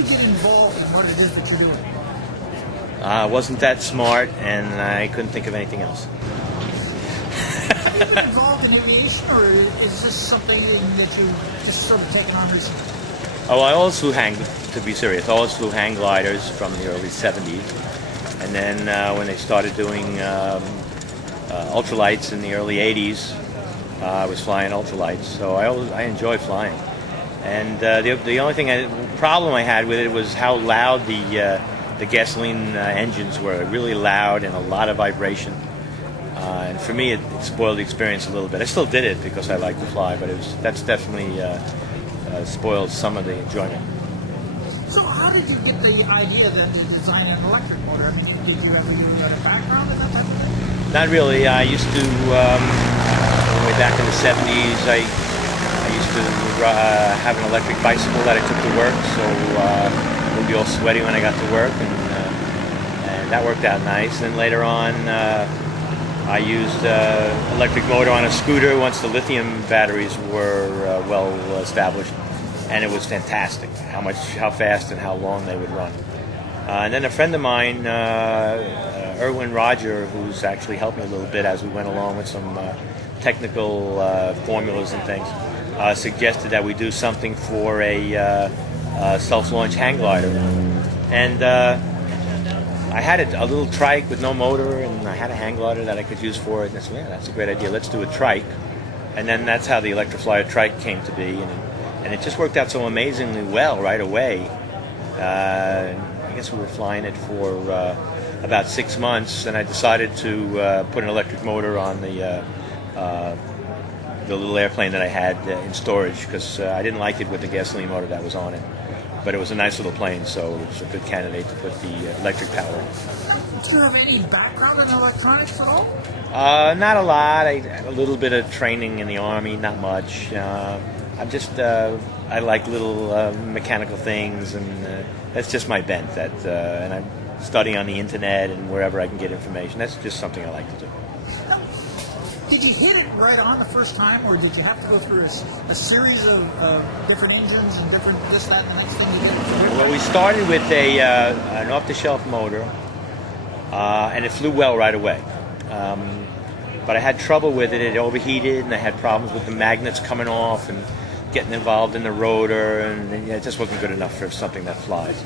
you get involved in what it is that you're doing? I wasn't that smart, and I couldn't think of anything else. Have you been involved in aviation, or is this something that you just sort of taken on recently? Oh, I always flew to be serious, I always flew hang gliders from the early 70s. And then when they started doing ultralights in the early 80s, I was flying ultralights. So I enjoy flying. And the only problem I had with it was how loud the gasoline engines were. Really loud and a lot of vibration. And for me, it spoiled the experience a little bit. I still did it because I like to fly, but that's definitely spoiled some of the enjoyment. So how did you get the idea then to design an electric motor? I mean, did you ever use a background in that type of thing? Not really. I used to, way back in the 70s, I used to have an electric bicycle that I took to work, so it would be all sweaty when I got to work, and that worked out nice. And later on, I used electric motor on a scooter once the lithium batteries were well established. And it was fantastic, how fast and how long they would run. And then a friend of mine, Erwin Roger, who's actually helped me a little bit as we went along with some technical formulas and things, suggested that we do something for a self-launch hang glider. And I had a little trike with no motor, and I had a hang glider that I could use for it. And I said, yeah, that's a great idea. Let's do a trike. And then that's how the Electraflyer trike came to be. And it just worked out so amazingly well right away. I guess we were flying it for about 6 months, and I decided to put an electric motor on the little airplane that I had in storage, because I didn't like it with the gasoline motor that was on it. But it was a nice little plane, so it was a good candidate to put the electric power in. Do you have any background in electronics at all? Not a lot. I had a little bit of training in the Army, not much. I like little mechanical things, and that's just my bent. And I study on the internet and wherever I can get information. That's just something I like to do. Did you hit it right on the first time, or did you have to go through a series of different engines and different this, that, and the next thing you did? Well, we started with an off-the-shelf motor, and it flew well right away. But I had trouble with it. It overheated, and I had problems with the magnets coming off and getting involved in the rotor, and it just wasn't good enough for something that flies.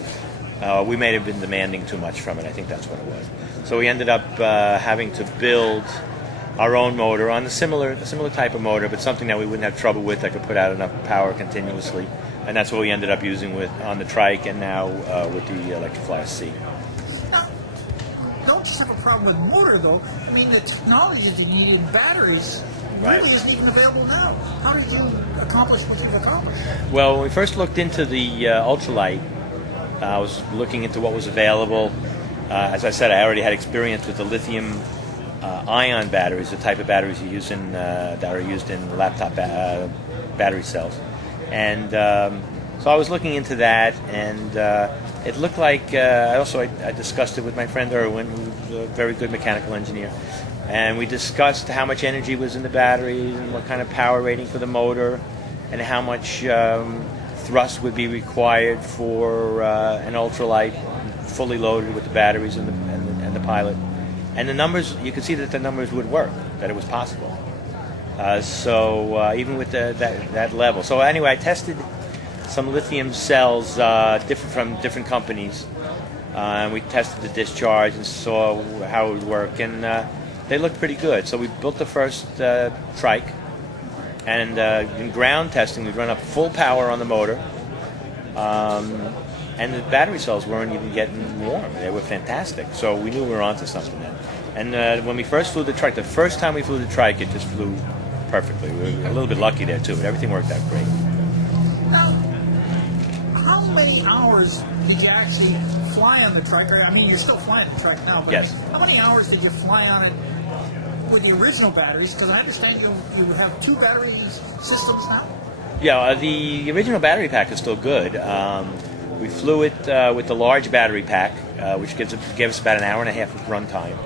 We may have been demanding too much from it. I think that's what it was. So we ended up having to build our own motor on a similar type of motor, but something that we wouldn't have trouble with, that could put out enough power continuously. And that's what we ended up using on the trike, and now with the Electraflyer C. Now, don't just have a problem with motor, though. I mean, the technology that you need in batteries really isn't even available now. How did you accomplish what you've accomplished? Well, when we first looked into the ultralight, I was looking into what was available. As I said, I already had experience with the lithium ion batteries, the type of batteries you use that are used in laptop battery cells. And so I was looking into that, and it looked like, I discussed it with my friend Erwin, who's a very good mechanical engineer. And we discussed how much energy was in the batteries and what kind of power rating for the motor, and how much thrust would be required for an ultralight fully loaded with the batteries and the pilot. And the numbers, you could see that the numbers would work, that it was possible. Even with that level. So anyway, I tested some lithium cells from different companies, and we tested the discharge and saw how it would work, and they looked pretty good. So we built the first trike, and in ground testing, we'd run up full power on the motor, and the battery cells weren't even getting warm. They were fantastic. So we knew we were onto something then. And when we first flew the trike, the first time we flew the trike, it just flew perfectly. We were a little bit lucky there too, but everything worked out great. Now, how many hours did you actually fly on the trike? I mean, you're still flying the trike now, but yes. How many hours did you fly on it with the original batteries? Because I understand you have 2 battery systems now? Yeah, the original battery pack is still good. We flew it with the large battery pack, which gave us about an hour and a half of runtime.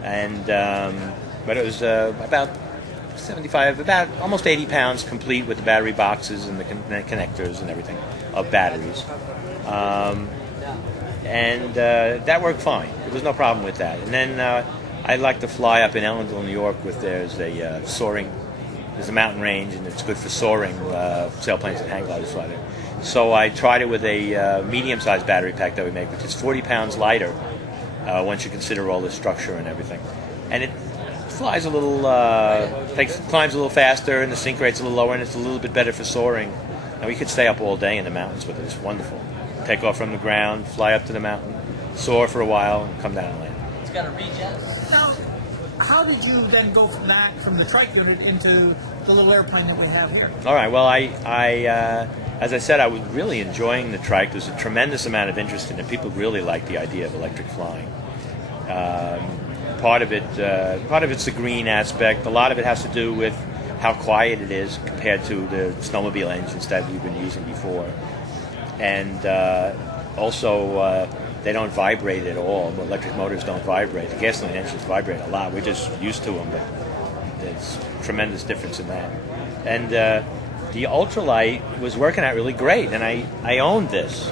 And but it was about 75, about almost 80 pounds complete with the battery boxes and the connectors and everything of batteries. And that worked fine. There was no problem with that. And then I like to fly up in Ellendale, New York, there's a soaring, there's a mountain range, and it's good for soaring. Sailplanes and hang gliders fly there. So I tried it with a medium-sized battery pack that we make, which is 40 pounds lighter once you consider all the structure and everything. And it flies a little, climbs a little faster, and the sink rate's a little lower, and it's a little bit better for soaring. And we could stay up all day in the mountains with it. It's wonderful. Take off from the ground, fly up to the mountain, soar for a while, and come down and land. It's got a regen. Now, how did you then go from the trike unit into the little airplane that we have here? All right. Well, as I said, I was really enjoying the trike. There's a tremendous amount of interest in it. People really like the idea of electric flying. Part of it's the green aspect. A lot of it has to do with how quiet it is compared to the snowmobile engines that we've been using before. And also, they don't vibrate at all. Electric motors don't vibrate. The gasoline engines vibrate a lot. We're just used to them, but there's tremendous difference in that. And the Ultralight was working out really great, and I owned this.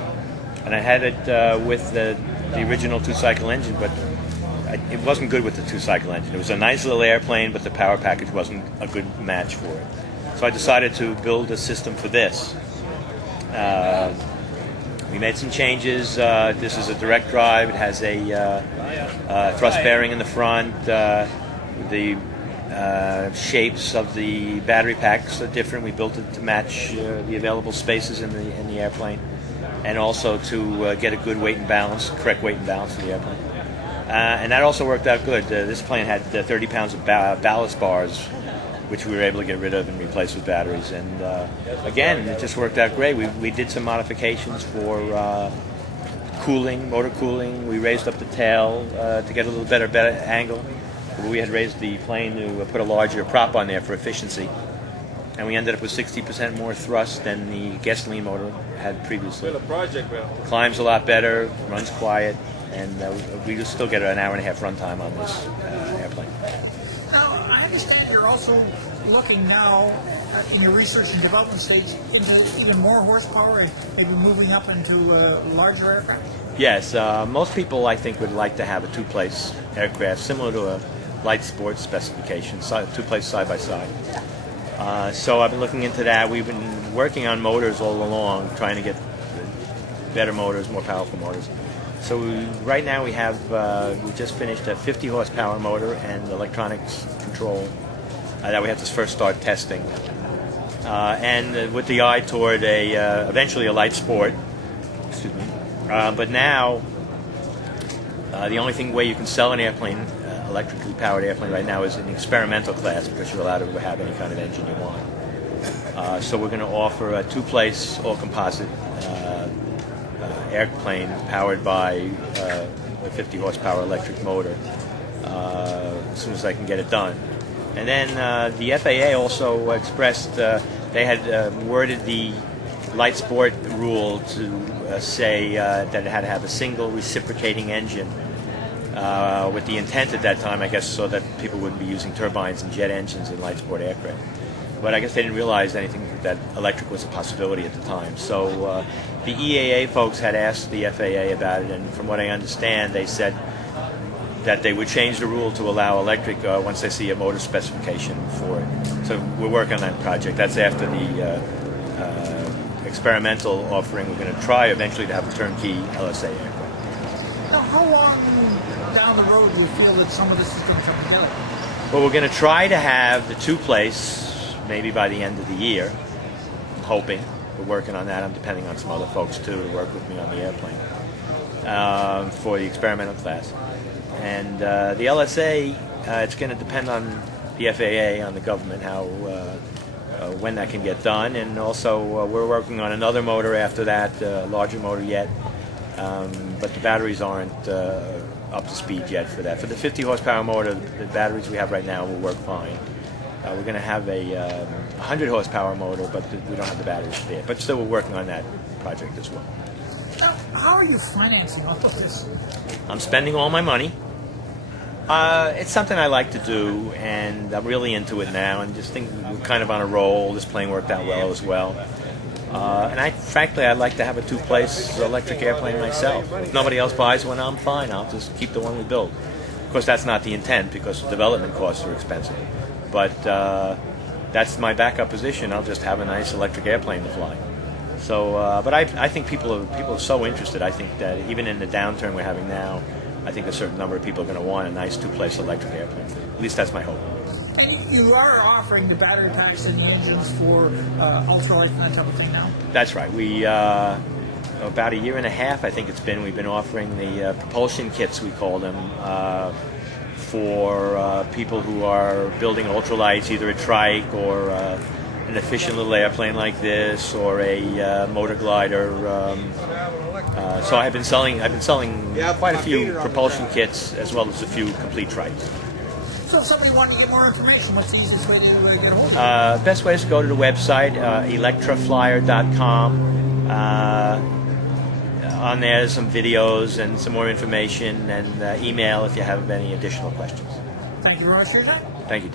And I had it with the original two-cycle engine, but it wasn't good with the two-cycle engine. It was a nice little airplane, but the power package wasn't a good match for it. So I decided to build a system for this. We made some changes. This is a direct drive. It has a thrust bearing in the front. The shapes of the battery packs are different. We built it to match the available spaces in the airplane, and also to get a good weight and balance, correct weight and balance for the airplane. And that also worked out good. This plane had 30 pounds of ballast bars, which we were able to get rid of and replace with batteries. And again, it just worked out great. We did some modifications for cooling, motor cooling. We raised up the tail to get a little better angle. We had raised the plane to put a larger prop on there for efficiency. And we ended up with 60% more thrust than the gasoline motor had previously. Climbs a lot better, runs quiet, and we just still get an hour and a half runtime on this airplane. Now, I understand you're also looking now in your research and development stage into even more horsepower and maybe moving up into larger aircraft. Yes, most people I think would like to have a two-place aircraft similar to a light sports specification, two-place side-by-side. So I've been looking into that. We've been working on motors all along, trying to get better motors, more powerful motors. So right now we just finished a 50 horsepower motor and electronics control that we have to first start testing. And with the eye toward eventually a light sport. Excuse me. But now the only way you can sell an airplane, electrically powered airplane right now, is in the experimental class, because you're allowed to have any kind of engine you want. So we're going to offer a two-place all-composite airplane powered by a 50 horsepower electric motor as soon as I can get it done. And then the FAA also expressed, they had worded the light sport rule to say that it had to have a single reciprocating engine with the intent at that time, I guess, so that people wouldn't be using turbines and jet engines in light sport aircraft. But I guess they didn't realize anything that electric was a possibility at the time. So the EAA folks had asked the FAA about it, and from what I understand, they said that they would change the rule to allow electric once they see a motor specification for it. So we're working on that project. That's after the experimental offering. We're going to try eventually to have a turnkey LSA aircraft. Now, how long down the road do you feel that some of this is going to come together? Well, we're going to try to have the two-place maybe by the end of the year. I'm hoping. We're working on that. I'm depending on some other folks, too, to work with me on the airplane for the experimental class. And the LSA, it's going to depend on the FAA, on the government, when that can get done. And also, we're working on another motor after that, a larger motor yet. But the batteries aren't up to speed yet for that. For the 50 horsepower motor, the batteries we have right now will work fine. We're going to have a 100 horsepower motor, but we don't have the batteries there. But still, we're working on that project as well. Now, how are you financing all of this? I'm spending all my money. It's something I like to do, and I'm really into it now, and just think we're kind of on a roll. This plane worked out well as well. And frankly, I'd like to have a two-place electric airplane myself. If nobody else buys one, I'm fine. I'll just keep the one we build. Of course, that's not the intent because the development costs are expensive. But that's my backup position. I'll just have a nice electric airplane to fly. So, but I think people are so interested. I think that even in the downturn we're having now, I think a certain number of people are going to want a nice two-place electric airplane. At least that's my hope. And you are offering the battery packs and the engines for ultralight and that type of thing now? That's right. We about a year and a half, I think it's been. We've been offering the propulsion kits, we call them, for people who are building ultralights, either a trike or an efficient little airplane like this, or a motor glider. So I've been selling quite a few propulsion kits as well as a few complete trikes. So if somebody wanted to get more information, what's the easiest way to get a hold of you? Best way is to go to the website, electraflyer.com. On there's some videos and some more information, and email if you have any additional questions. Thank you very much for your time. Thank you, Dave.